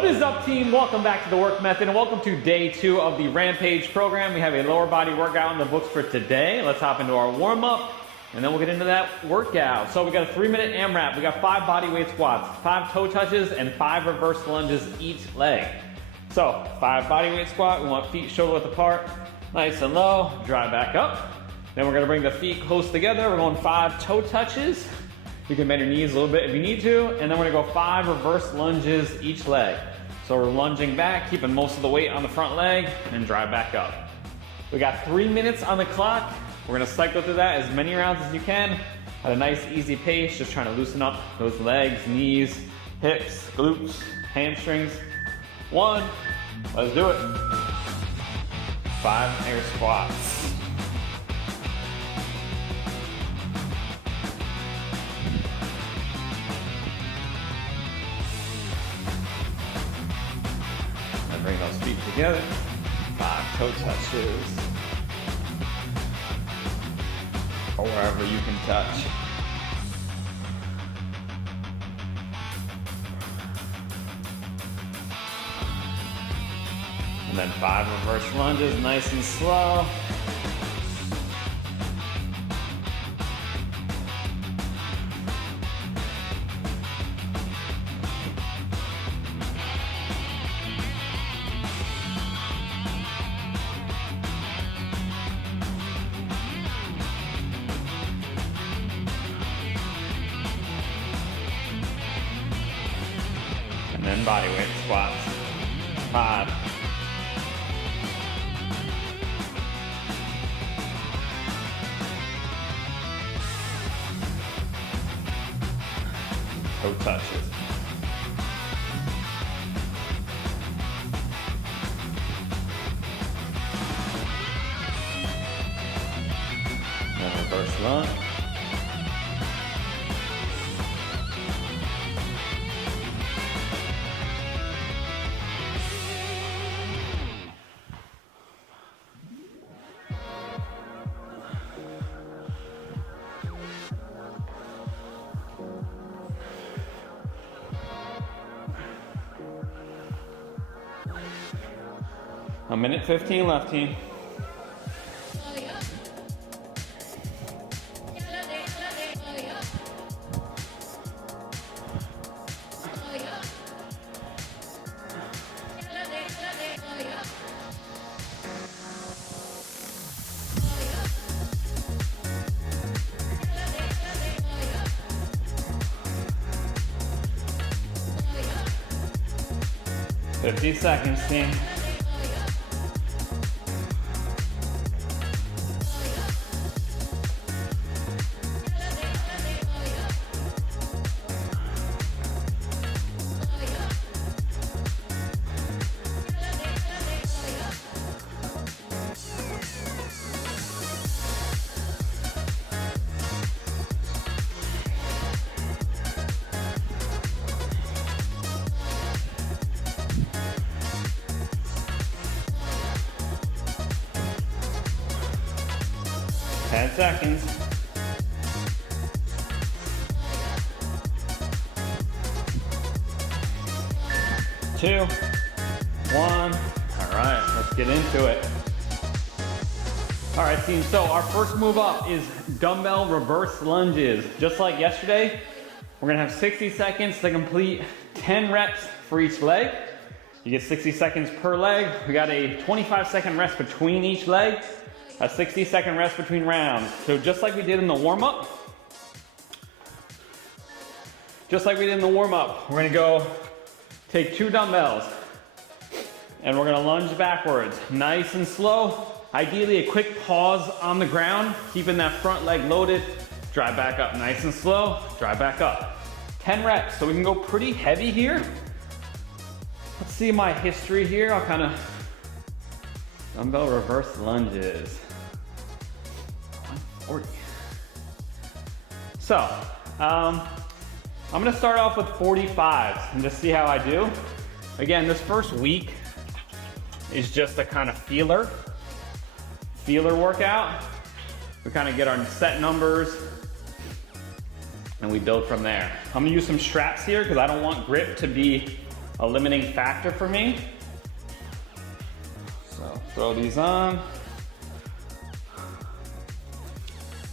What is up, team? Welcome back to the work method and welcome to day 2 of the Rampage program. We have a lower body workout in the books for today. Let's hop into our warm-up and then we'll get into that workout. So we got a 3-minute AMRAP. We got 5 bodyweight squats, 5 toe touches, and 5 reverse lunges each leg. So 5 bodyweight squat. We want feet shoulder width apart, nice and low. Drive back up. Then we're gonna bring the feet close together. We're going 5 toe touches. You can bend your knees a little bit if you need to, and then we're gonna go 5 reverse lunges each leg. So we're lunging back, keeping most of the weight on the front leg, and drive back up. We got 3 minutes on the clock. We're gonna cycle through that as many rounds as you can at a nice, easy pace, just trying to loosen up those legs, knees, hips, glutes, hamstrings. 1, let's do it. 5 air squats. Bring those feet together. 5 toe touches. Or wherever you can touch. And then 5 reverse lunges, nice and slow. And then bodyweight squats. 5. Toe touches. And reverse lunge. A minute 15 left, team. $50 seconds, team. Ten seconds. 2, 1. All right, let's get into it. All right, team, so our first move up is dumbbell reverse lunges. Just like yesterday, we're gonna have 60 seconds to complete 10 reps for each leg. You get 60 seconds per leg. We got a 25-second rest between each leg. A 60-second rest between rounds. So just like we did in the warm-up, we're gonna go take 2 dumbbells and we're gonna lunge backwards, nice and slow. Ideally a quick pause on the ground, keeping that front leg loaded. Drive back up, nice and slow, drive back up. 10 reps, so we can go pretty heavy here. Let's see my history here. I'll kind of dumbbell reverse lunges. 140. So, I'm gonna start off with 45s and just see how I do. Again, this first week is just a kind of feeler workout. We kind of get our set numbers and we build from there. I'm gonna use some straps here because I don't want grip to be a limiting factor for me. So throw these on.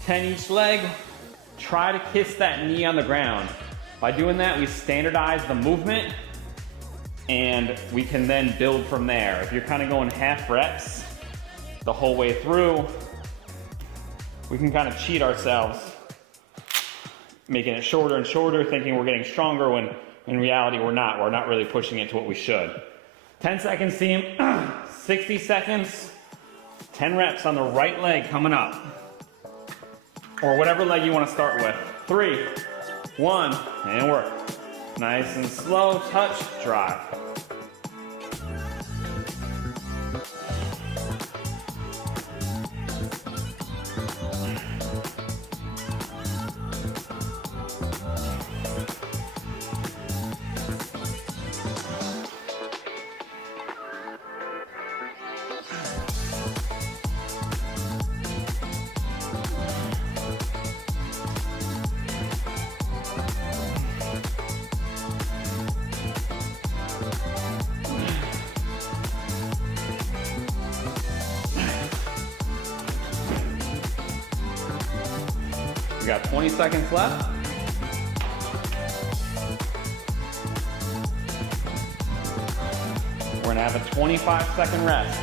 10 each leg. Try to kiss that knee on the ground. By doing that, we standardize the movement and we can then build from there. If you're kind of going half reps the whole way through, we can kind of cheat ourselves, making it shorter and shorter, thinking we're getting stronger when in reality we're not. We're not really pushing it to what we should. 10 seconds team, 60 seconds, 10 reps on the right leg coming up. Or whatever leg you want to start with. 3, 1, and work. Nice and slow, touch, drive. We got 20 seconds left. We're gonna have a 25-second rest.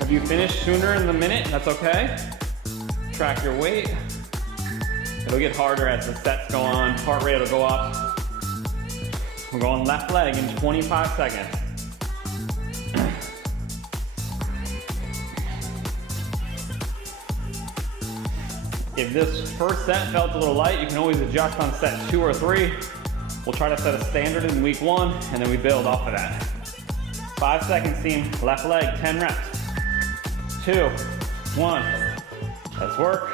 If you finish sooner in the minute, that's okay. Track your weight. It'll get harder as the sets go on. Heart rate will go up. We're going left leg in 25 seconds. If this first set felt a little light, you can always adjust on set 2 or 3. We'll try to set a standard in week 1, and then we build off of that. 5 seconds team, left leg, 10 reps. 2, 1, let's work.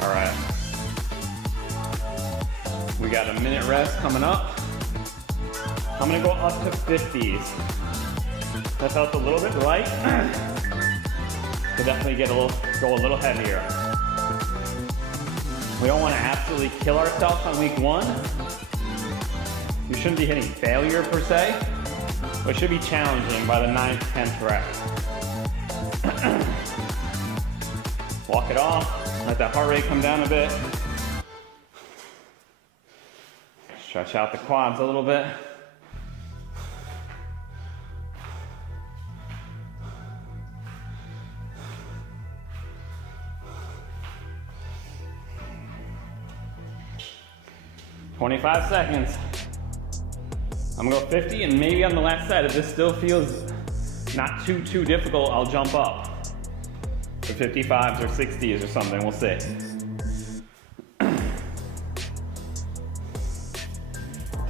All right, we got a minute rest coming up. I'm gonna go up to 50s. That felt a little bit light. So definitely go a little heavier. We don't want to absolutely kill ourselves on week 1. You shouldn't be hitting failure per se, but it should be challenging by the 9th, 10th rep. Walk it off. Let that heart rate come down a bit. Stretch out the quads a little bit. "25 seconds. I'm gonna go 50, and maybe on the last set, if this still feels not too difficult, I'll jump up to 55s or 60s or something, we'll see.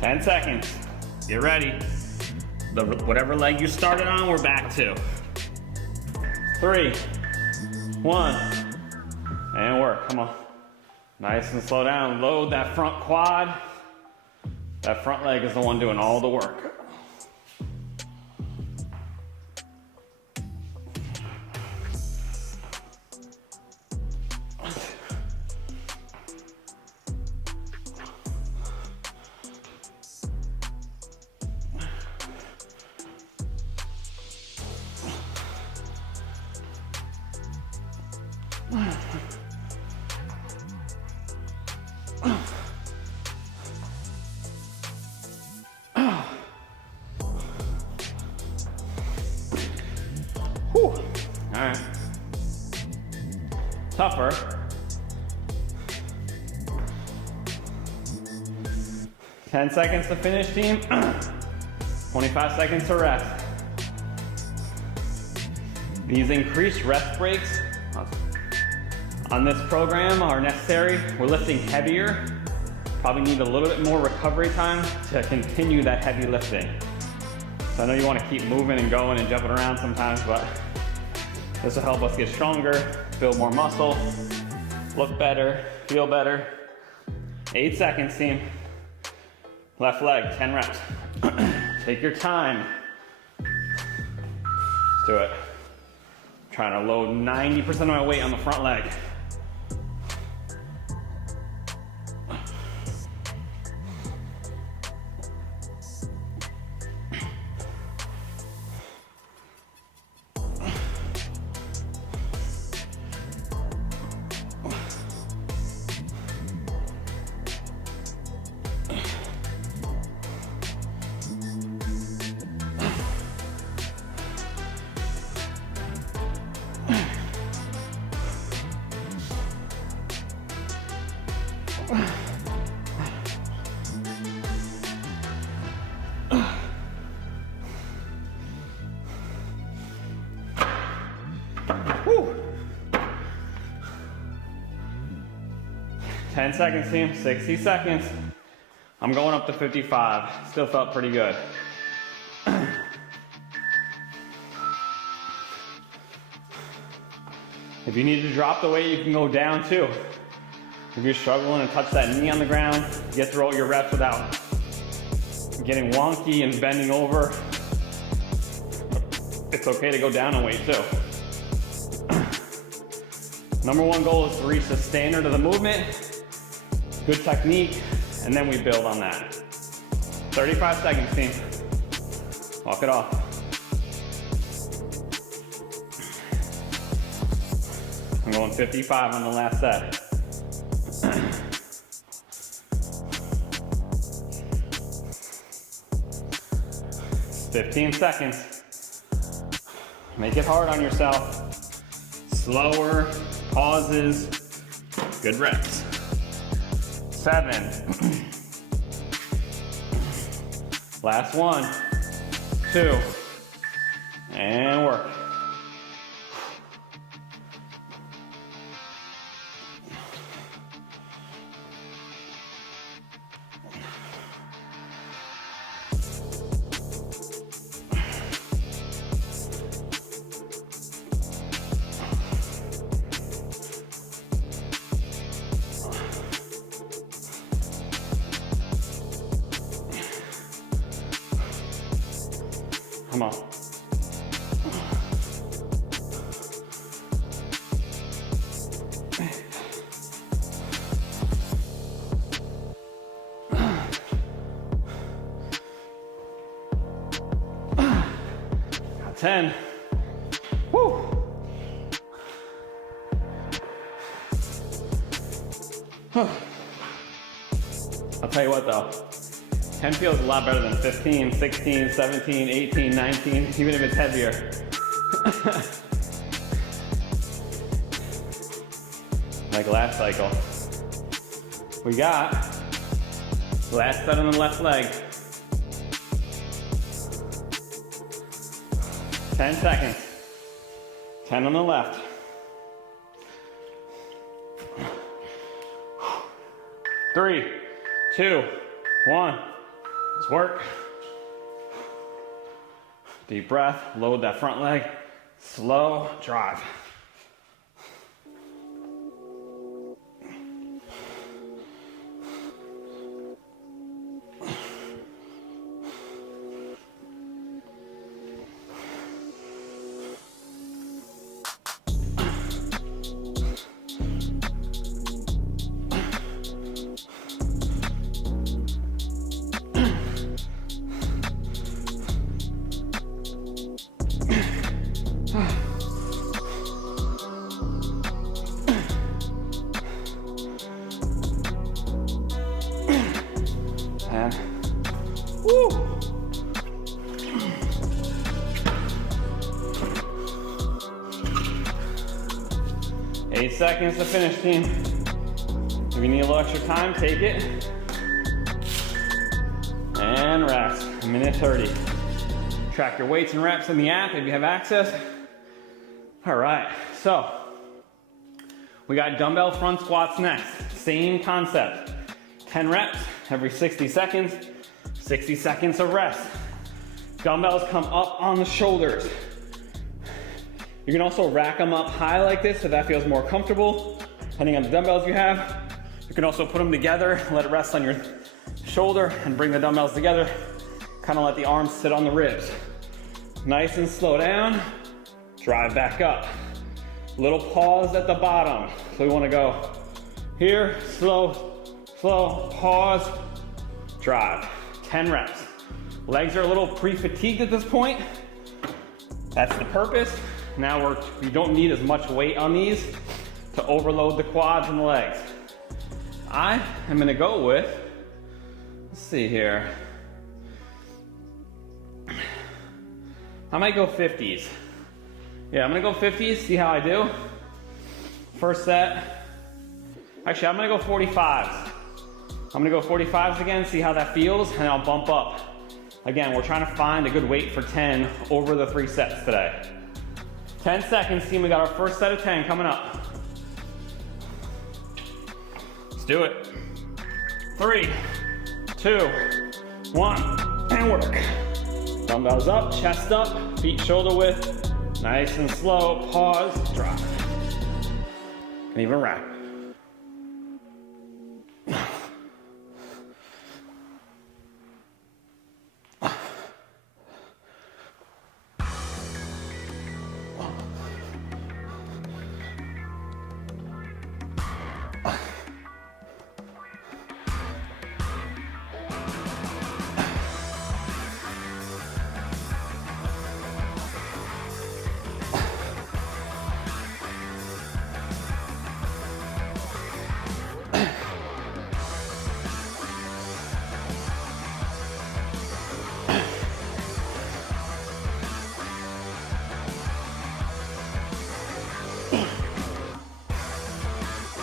"10 seconds, get ready. Whatever leg you started on, we're back to. 3, 1, and work, come on. Nice and slow down, load that front quad. That front leg is the one doing all the work. Whew. All right. Tougher. "10 seconds to finish, team. 25 seconds to rest. These increased rest breaks on this program are necessary. We're lifting heavier. Probably need a little bit more recovery time to continue that heavy lifting. So I know you want to keep moving and going and jumping around sometimes, but this will help us get stronger, build more muscle, look better, feel better. 8 seconds, team. Left leg, 10 reps. Take your time. Let's do it. Trying to load 90% of my weight on the front leg. Woo. 10 seconds, team. 60 seconds. I'm going up to 55. Still felt pretty good. If you need to drop the weight, you can go down too. If you're struggling to touch that knee on the ground, get through all your reps without getting wonky and bending over. It's okay to go down in weight too. Number one goal is to reach the standard of the movement, good technique, and then we build on that. 35 seconds, team. Walk it off. I'm going 55 on the last set. 15 seconds. Make it hard on yourself. Slower, pauses, good reps. 7. Last 1, 2, and work. Come on. Got 10. Woo. I'll tell you what though. 10 feels a lot better than 15, 16, 17, 18, 19, even if it's heavier. Like last cycle. We got last set on the left leg. 10 seconds. 10 on the left. 3, 2, 1. Let's work. Deep breath, load that front leg, slow drive. Woo! 8 seconds to finish, team. If you need a little extra time, take it. And rest. 1:30. Track your weights and reps in the app if you have access. All right, so we got dumbbell front squats next. Same concept. 10 reps every 60 seconds, 60 seconds of rest. Dumbbells come up on the shoulders. You can also rack them up high like this if that feels more comfortable, depending on the dumbbells you have. You can also put them together, let it rest on your shoulder and bring the dumbbells together. Kind of let the arms sit on the ribs. Nice and slow down, drive back up. Little pause at the bottom. So we want to go here, slow, slow, pause, drive. 10 reps. Legs are a little pre-fatigued at this point. That's the purpose. Now we don't need as much weight on these to overload the quads and the legs. I am gonna go with, let's see here. I might go 50s. Yeah, I'm gonna go 50s, see how I do. First set. Actually, I'm gonna go 45s. I'm gonna go 45s again, see how that feels, and I'll bump up. Again, we're trying to find a good weight for 10 over the 3 sets today. 10 seconds, team, we got our first set of 10 coming up. Let's do it. 3, 2, 1, and work. Dumbbells up, chest up, feet shoulder width. Nice and slow, pause, drop. And even rack.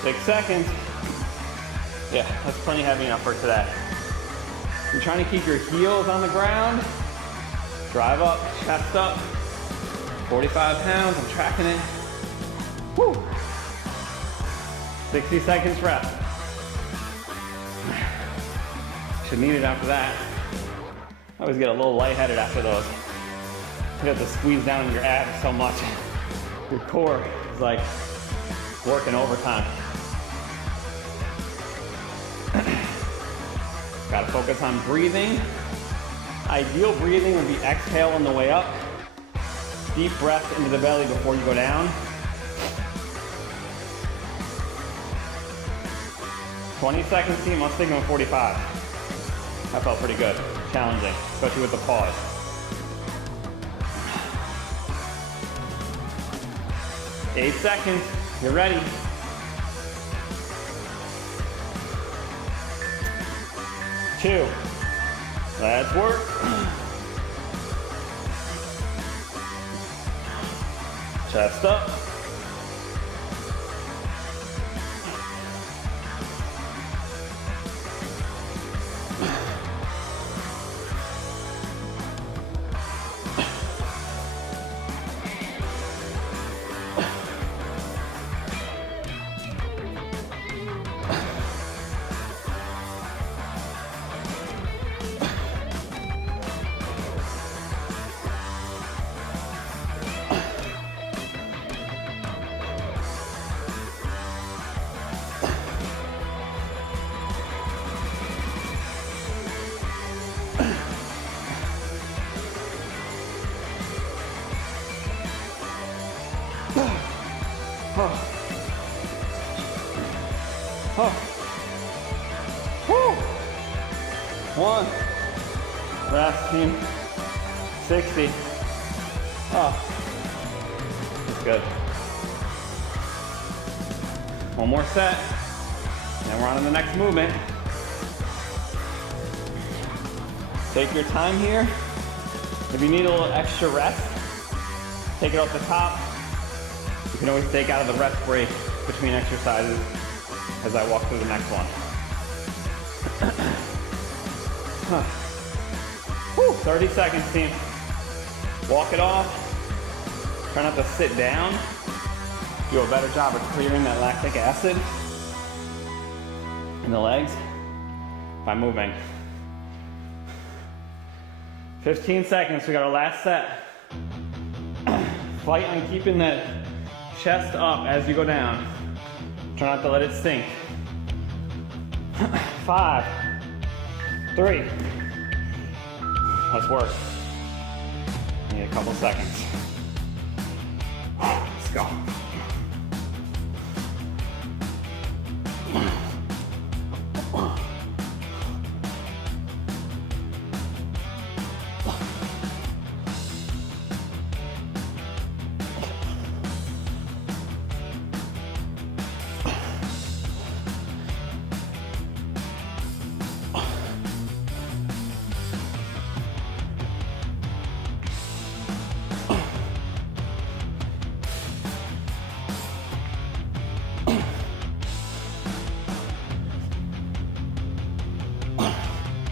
Six seconds. Yeah, that's plenty heavy enough for today. You're trying to keep your heels on the ground. Drive up, chest up. 45 pounds, I'm tracking it. Woo. 60 seconds rest. Should need it after that. I always get a little lightheaded after those. You have to squeeze down in your abs so much. Your core is like working overtime. Gotta focus on breathing. Ideal breathing would be exhale on the way up. Deep breath into the belly before you go down. 20 seconds, team. Let's take them at 45. That felt pretty good. Challenging, especially with the pause. Eight seconds. You're ready. 2. Let's work. Chest up. One. Last team. 60. Oh. That's good. One more set. And we're on to the next movement. Take your time here. If you need a little extra rest, take it off the top. You can always take out of the rest break between exercises as I walk through the next one. 30 seconds, team. Walk it off. Try not to sit down. Do a better job of clearing that lactic acid in the legs by moving. 15 seconds, we got our last set. Fight on keeping that chest up as you go down. Try not to let it sink. 5, 3. Let's work. Need a couple seconds. Let's go.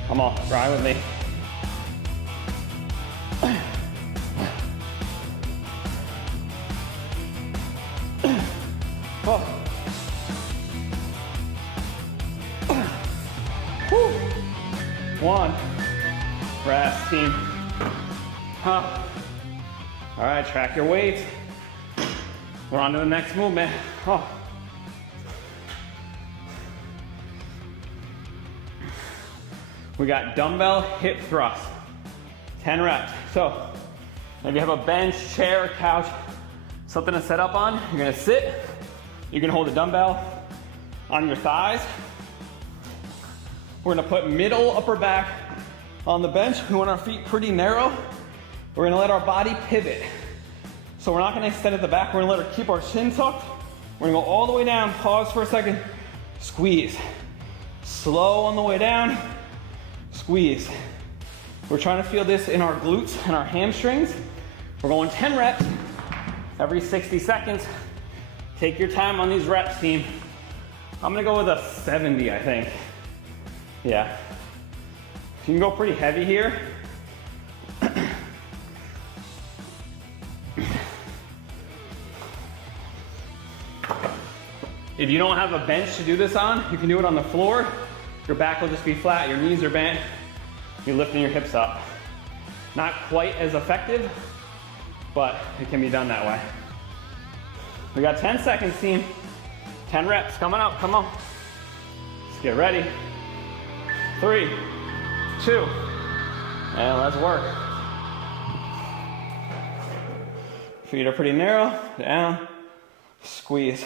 Come on, ride with me. Oh. Woo. 1. Rest, team. Huh. All right, track your weight. We're on to the next movement. Oh. We got dumbbell hip thrust, 10 reps. So if you have a bench, chair, couch, something to set up on, you're gonna sit, you're gonna hold the dumbbell on your thighs. We're gonna put middle upper back on the bench. We want our feet pretty narrow. We're gonna let our body pivot. So we're not gonna extend at the back, we're gonna let her keep our chin tucked. We're gonna go all the way down, pause for a second, squeeze. Slow on the way down. Squeeze. We're trying to feel this in our glutes and our hamstrings. We're going 10 reps every 60 seconds. Take your time on these reps, team. I'm gonna go with a 70, I think. Yeah. You can go pretty heavy here. If you don't have a bench to do this on, you can do it on the floor. Your back will just be flat, your knees are bent. You're lifting your hips up. Not quite as effective, but it can be done that way. We got 10 seconds, team. 10 reps coming up, come on. Let's get ready. 3, 2, and let's work. Feet are pretty narrow, down, squeeze.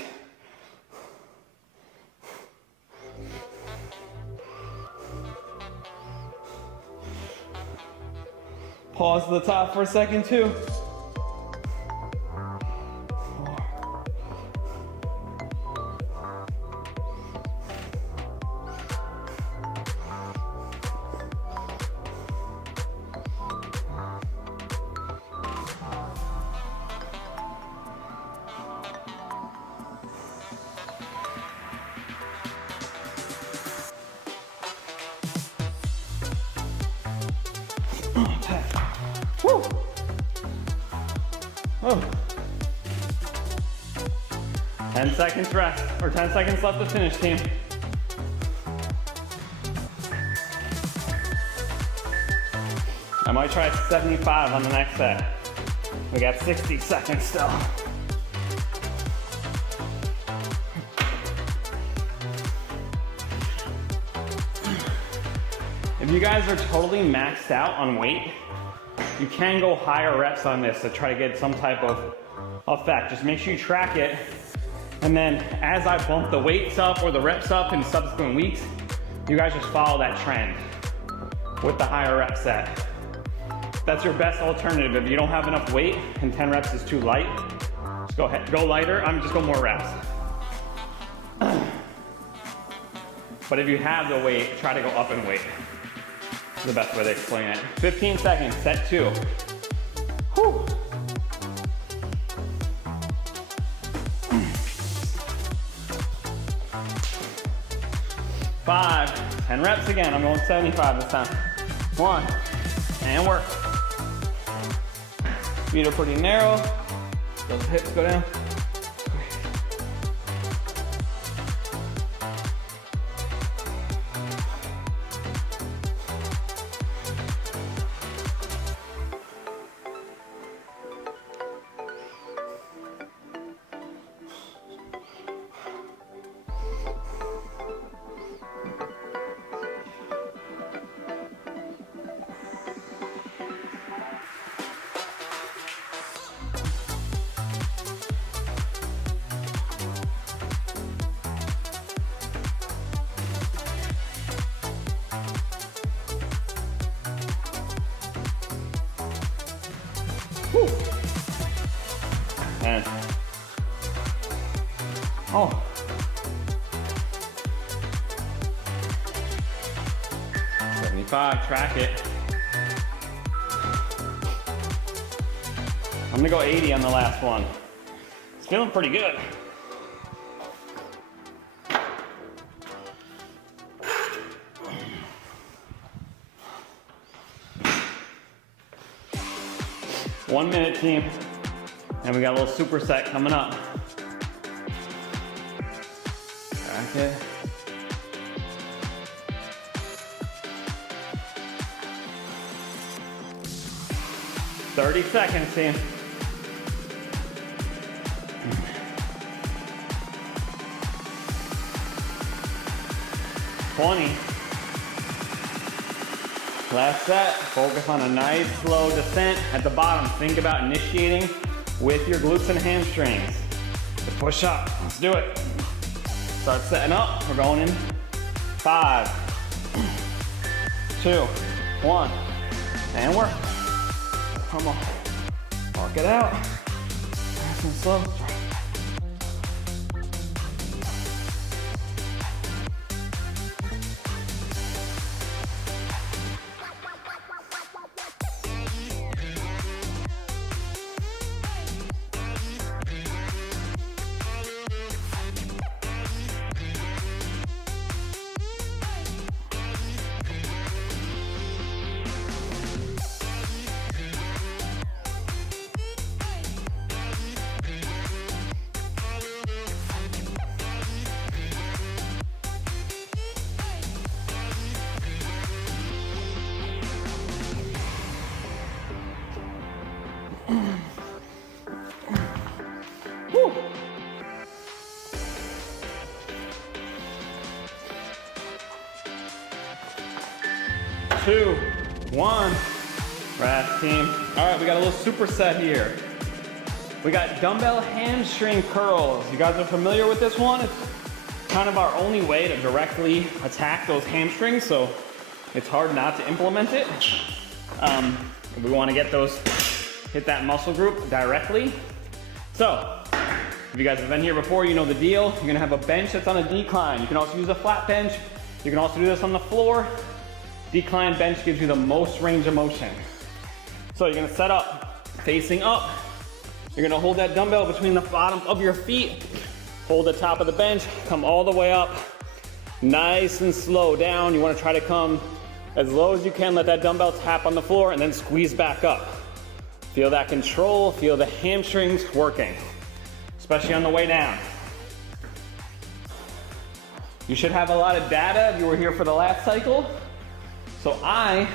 Pause to the top for a second too. 10 seconds rest, or 10 seconds left to finish, team. I might try 75 on the next set. We got 60 seconds still. If you guys are totally maxed out on weight, you can go higher reps on this to try to get some type of effect. Just make sure you track it. And then as I bump the weights up or the reps up in subsequent weeks, you guys just follow that trend with the higher rep set. That's your best alternative. If you don't have enough weight and 10 reps is too light, just go ahead, go lighter, just go more reps. But if you have the weight, try to go up in weight. That's the best way to explain it. 15 seconds, set 2. Whew. Five, 10 reps again. I'm going 75 this time. 1, and work. Feet are pretty narrow. Those hips go down. Whew. And oh, 75, track it. I'm gonna go 80 on the last one. It's feeling pretty good. One minute, team. And we got a little superset coming up. Track it. "30 seconds, team. "20. Last set, focus on a nice slow descent. At the bottom, think about initiating with your glutes and hamstrings. Just push up, let's do it. Start setting up, we're going in 5, 2, 1, and work. Come on, walk it out, nice and slow. Whew. 2, 1. Rest, team. All right, we got a little superset here. We got dumbbell hamstring curls. You guys are familiar with this one? It's kind of our only way to directly attack those hamstrings, so it's hard not to implement it. We want to get those, hit that muscle group directly. So, if you guys have been here before, you know the deal. You're gonna have a bench that's on a decline. You can also use a flat bench. You can also do this on the floor. Decline bench gives you the most range of motion. So you're gonna set up, facing up. You're gonna hold that dumbbell between the bottom of your feet. Hold the top of the bench, come all the way up. Nice and slow down. You wanna try to come as low as you can, let that dumbbell tap on the floor, and then squeeze back up. Feel that control, feel the hamstrings working, especially on the way down. You should have a lot of data if you were here for the last cycle. So I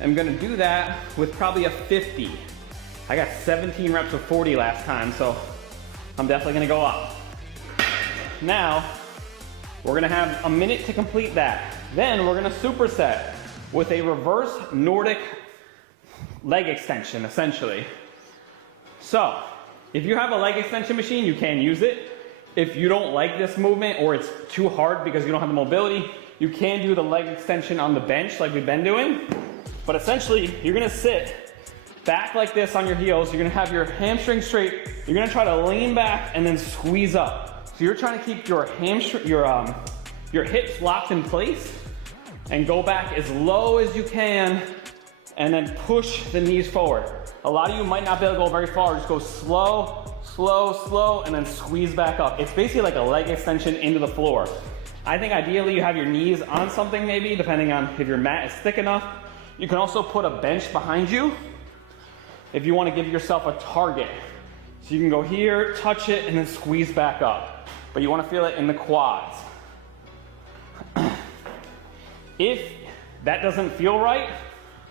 am gonna do that with probably a 50. I got 17 reps of 40 last time, so I'm definitely gonna go up. Now, we're gonna have a minute to complete that. Then we're gonna superset with a reverse Nordic leg extension, essentially. So, if you have a leg extension machine, you can use it. If you don't like this movement or it's too hard because you don't have the mobility, you can do the leg extension on the bench like we've been doing. But essentially, you're gonna sit back like this on your heels. You're gonna have your hamstring straight. You're gonna try to lean back and then squeeze up. So you're trying to keep your hamstring, your hips locked in place and go back as low as you can and then push the knees forward. A lot of you might not be able to go very far. Just go slow, slow, slow, and then squeeze back up. It's basically like a leg extension into the floor. I think ideally you have your knees on something maybe, depending on if your mat is thick enough. You can also put a bench behind you. if you want to give yourself a target. So you can go here, touch it, and then squeeze back up. But you want to feel it in the quads. If that doesn't feel right,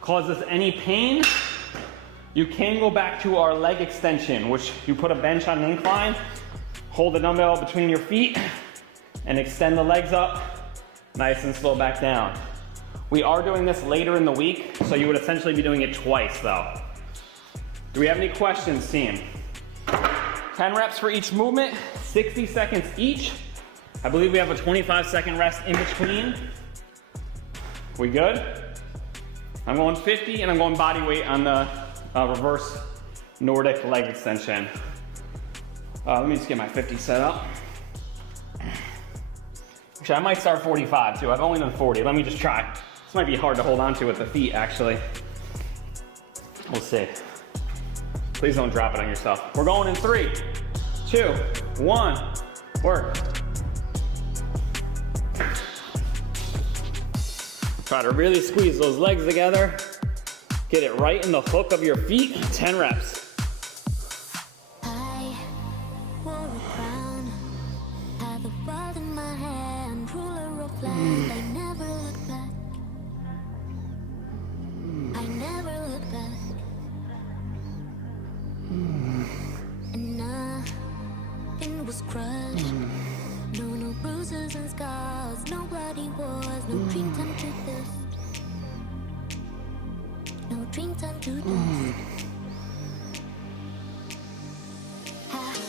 causes any pain, you can go back to our leg extension, which you put a bench on an incline, hold the dumbbell between your feet, and extend the legs up, nice and slow back down. We are doing this later in the week, so you would essentially be doing it twice though. Do we have any questions, team? 10 reps for each movement, 60 seconds each. I believe we have a 25-second rest in between. We good? I'm going 50 and I'm going body weight on the reverse Nordic leg extension. Let me just get my 50 set up. Actually, I might start 45 too. I've only done 40. Let me just try. This might be hard to hold on to with the feet, actually. We'll see. Please don't drop it on yourself. We're going in 3, 2, 1, work. Try to really squeeze those legs together. Get it right in the hook of your feet. 10 reps. I wore a crown, had the world in my hand, ruler of land. I never looked back. I never looked back. And nothing was crushed. No bruises and scars, no bloody wars, no dream turned to dust. No dream turned to dust.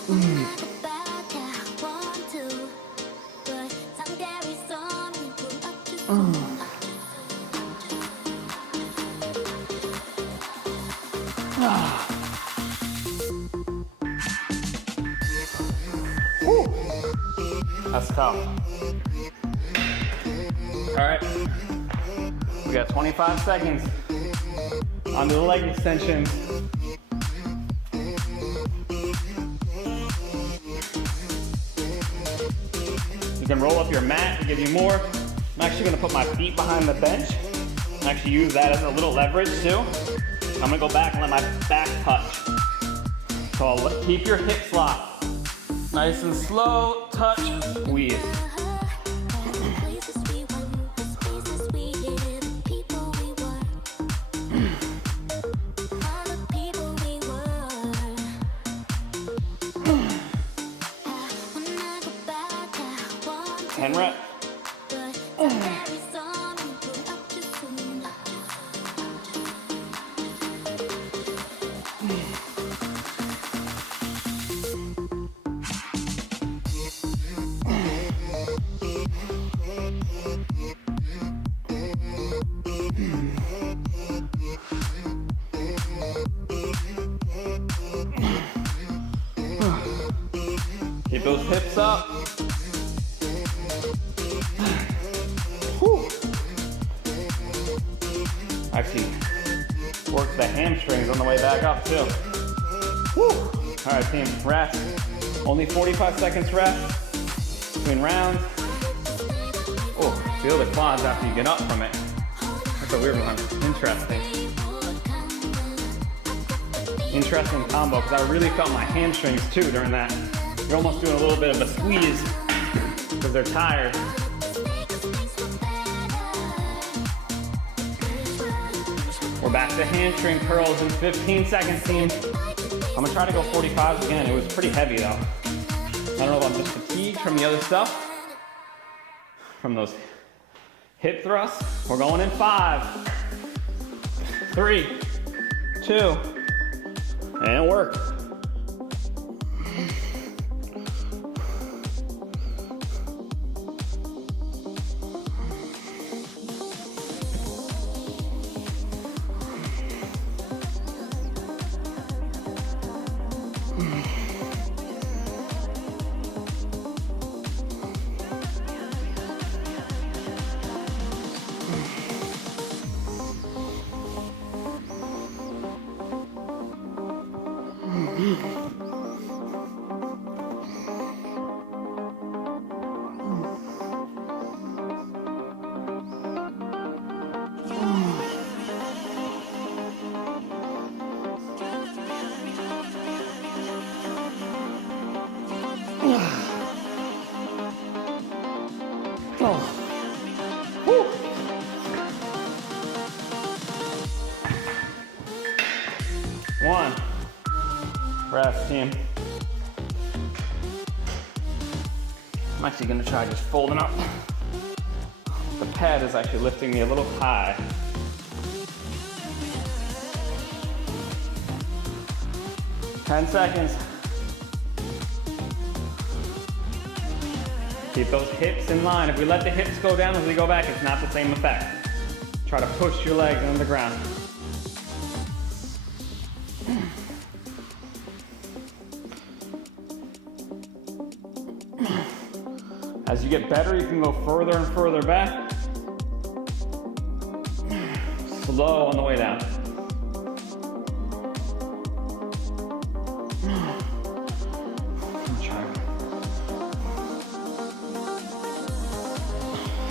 When I go back, I want to, but some carries on, we go up to soon. That's tough. All right, we got 25 seconds onto the leg extensions. You can roll up your mat to give you more. I'm actually gonna put my feet behind the bench and actually use that as a little leverage too. I'm gonna go back and let my back touch. So I'll keep your hips locked. Nice and slow, touch, squeeze. Keep those hips up. Whew. Actually, work the hamstrings on the way back up too. Whew. All right, team, rest. Only 45 seconds rest between rounds. Oh, feel the quads after you get up from it. That's a weird one. Interesting. Interesting combo, because I really felt my hamstrings too during that. You're almost doing a little bit of a squeeze because they're tired. We're back to hamstring curls in 15 seconds, team. I'm gonna try to go 45s again. It was pretty heavy though. I don't know if I'm just fatigued from the other stuff, from those hip thrusts. We're going in 5, 3, 2, and work. 1. Rest, team. I'm actually gonna try just folding up. The pad is actually lifting me a little high. Ten seconds. Keep those hips in line. If we let the hips go down as we go back, it's not the same effect. Try to push your legs into the ground. As you get better, you can go further and further back. Slow on the way down.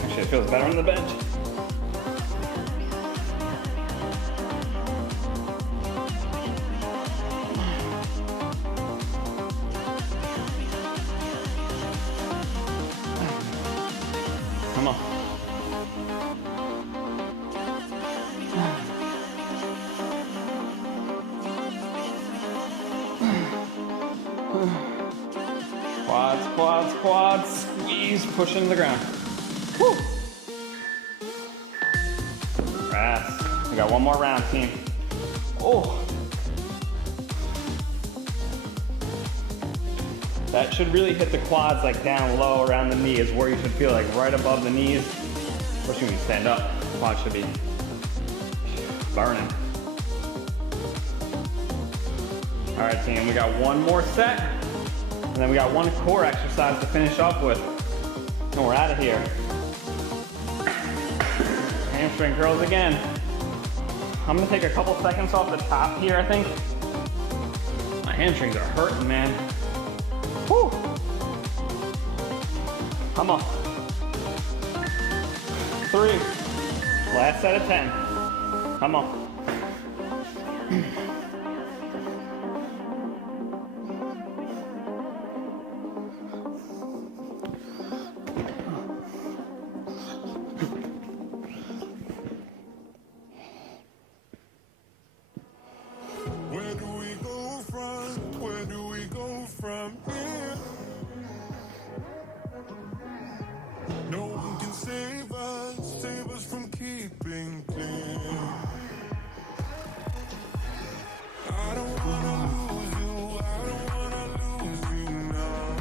Actually, it feels better on the bench. Come on. Quads, quads, quads. Squeeze, push into the ground. Woo. Rest. We got one more round, team. Oh. That should really hit the quads like down low around the knee is where you should feel like right above the knees. Especially when you stand up, quads should be burning. All right, team, we got one more set. And then we got one core exercise to finish up with. And we're out of here. Hamstring curls again. I'm gonna take a couple seconds off the top here, I think. My hamstrings are hurting, man. Woo! Come on. 3. Last set of 10. Come on. Where do we go from here? No one can save us from keeping clear. I don't wanna lose you, I don't wanna lose you now.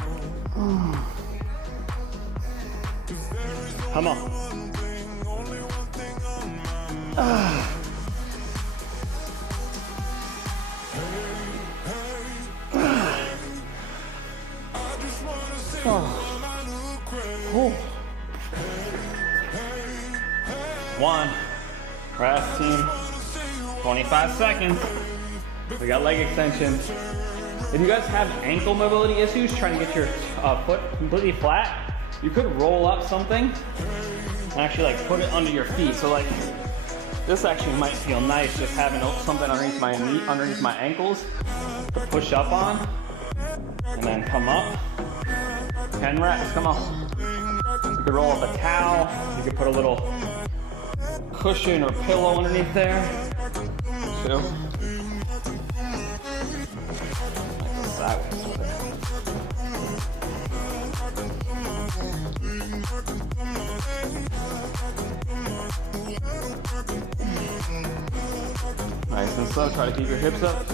'Cause there is Come on. only one thing on my mind. Oh. 1. Rest, team. 25 seconds. We got leg extensions. If you guys have ankle mobility issues trying to get your foot completely flat, you could roll up something and actually like put it under your feet. So like this actually might feel nice, just having something underneath my knee, underneath my ankles to push up on, and then come up. 10 reps, come on. You could roll up a towel. You could put a little cushion or pillow underneath there. 2. Sideways with it. Nice and slow. Try to keep your hips up.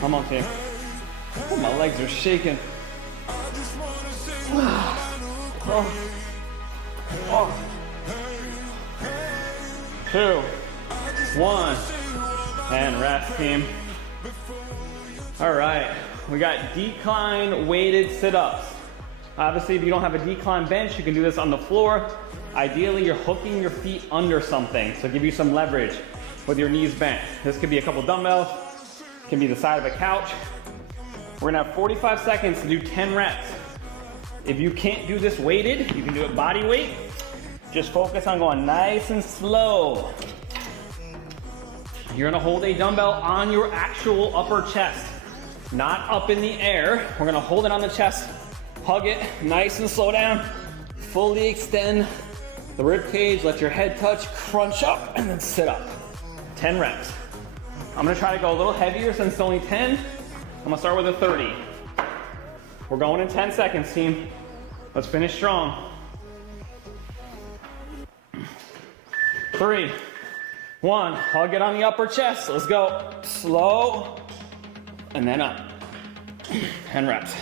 Come on, team. Oh, my legs are shaking. Oh. Oh. 2, 1, and rest, team. All right, we got decline weighted sit-ups. Obviously, if you don't have a decline bench, you can do this on the floor. Ideally, you're hooking your feet under something, so give you some leverage with your knees bent. This could be a couple dumbbells, can be the side of a couch. We're gonna have 45 seconds to do 10 reps. If you can't do this weighted, you can do it body weight. Just focus on going nice and slow. You're gonna hold a dumbbell on your actual upper chest, not up in the air. We're gonna hold it on the chest, hug it, nice and slow down. Fully extend the rib cage, let your head touch, crunch up, and then sit up. 10 reps. I'm gonna try to go a little heavier since it's only 10. I'm gonna start with a 30. We're going in 10 seconds, team. Let's finish strong. 3, 1, hug it on the upper chest. Let's go. Slow, and then up. 10 reps.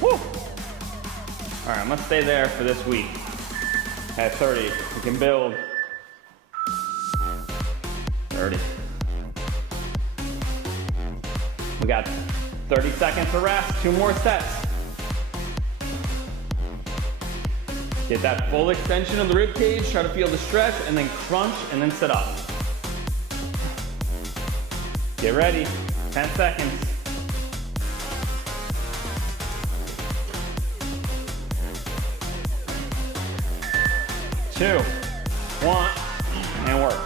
Woo. All right, I'm gonna stay there for this week. At 30, we can build. 30. We got 30 seconds to rest, 2 more sets. Get that full extension of the rib cage, try to feel the stretch, and then crunch, and then sit up. Get ready, 10 seconds. 2, 1, and work.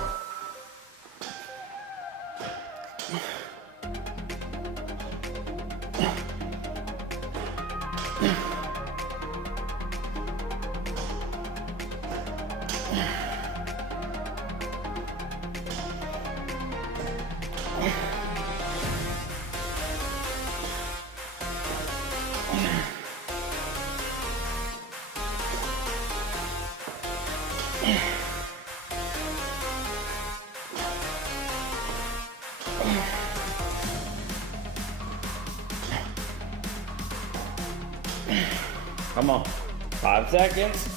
Come on, 5 seconds.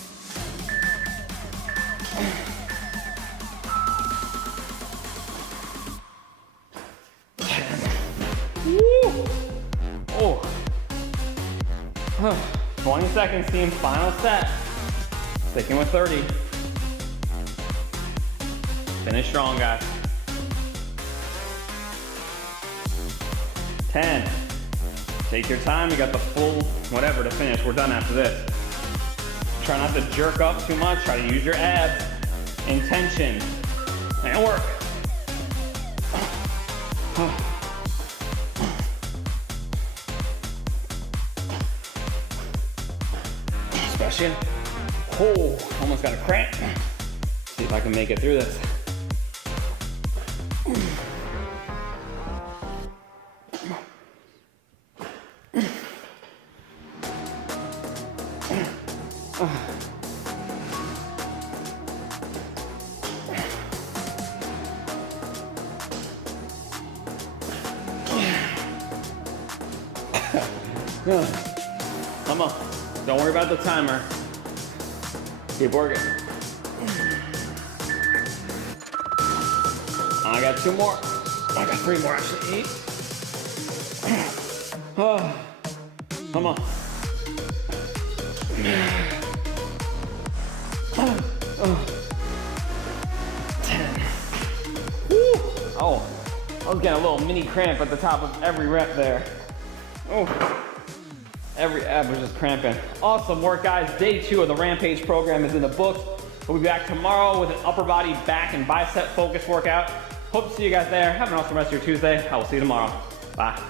Woo. Oh. 20 seconds, team, final set. Sticking with 30. Finish strong, guys. 10. Take your time, you got the full whatever to finish. We're done after this. Try not to jerk up too much, try to use your abs. Intention, and work. Especially, oh, almost got a cramp. See if I can make it through this. Come on, don't worry about the timer. Keep working. I got 2 more. I got 3 more actually. Oh, come on. 10. Woo. Oh, I was getting a little mini cramp at the top of every rep there. Oh. Every ab was just cramping. Awesome work, guys. Day 2 of the Rampage program is in the books. We'll be back tomorrow with an upper body, back, and bicep focus workout. Hope to see you guys there. Have an awesome rest of your Tuesday. I will see you tomorrow. Bye.